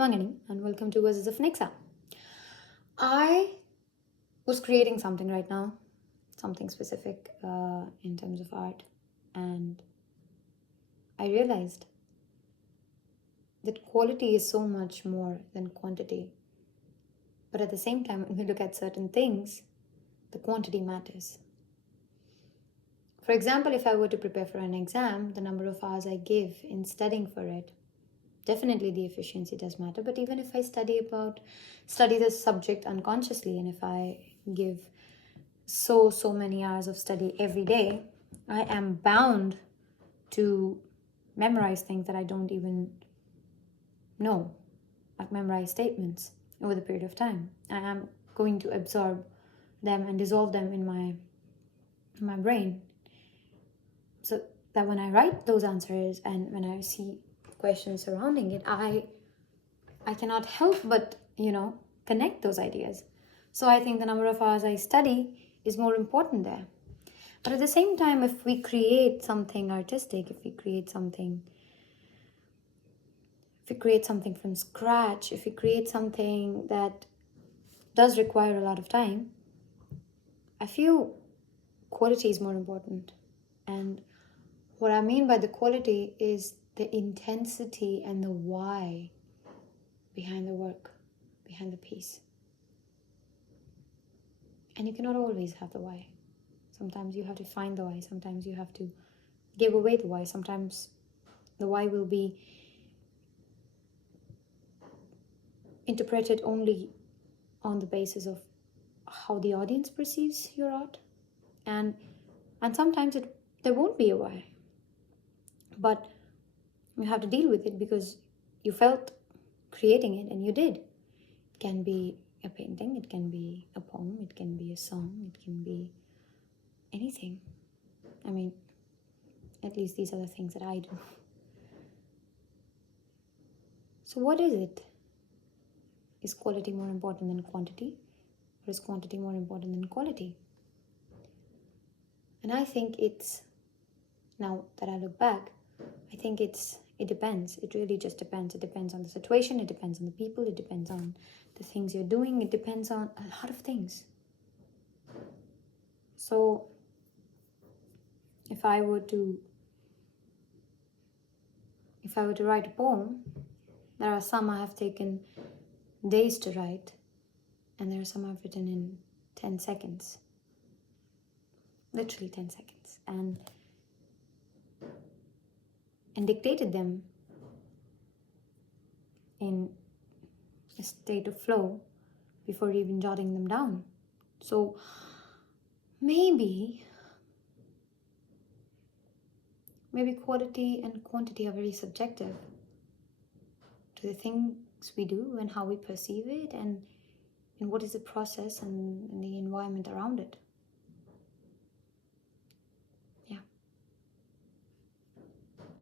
Kamangani, and welcome to Voices of Nexa. I was creating something right now, something specific in terms of art, and I realized that quality is so much more than quantity. But at the same time, when we look at certain things, the quantity matters. For example, if I were to prepare for an exam, the number of hours I give in studying for it, definitely the efficiency does matter. But even if I study the subject unconsciously, and if I give so many hours of study every day, I am bound to memorize things that I don't even know, like memorize statements over the period of time. I am going to absorb them and dissolve them in my brain, so that when I write those answers and when I see questions surrounding it, I cannot help but connect those ideas. So I think the number of hours I study is more important there. But at the same time, if we create something artistic, if we create something from scratch, if we create something that does require a lot of time, I feel quality is more important. And what I mean by the quality is the intensity and the why behind the work, behind the piece. And you cannot always have the why. Sometimes you have to find the why. Sometimes you have to give away the why. Sometimes the why will be interpreted only on the basis of how the audience perceives your art. And sometimes there won't be a why. But you have to deal with it because you felt creating it and you did. It can be a painting, it can be a poem, it can be a song, it can be anything. I mean, at least these are the things that I do. So what is it? Is quality more important than quantity? Or is quantity more important than quality? And I think now that I look back, I think it depends. It really just depends. It depends on the situation, it depends on the people, it depends on the things you're doing, it depends on a lot of things. So if I were to write a poem, there are some I have taken days to write, and there are some I've written in 10 seconds. Literally 10 seconds. And dictated them in a state of flow before even jotting them down. So maybe quality and quantity are very subjective to the things we do and how we perceive it and what is the process and the environment around it.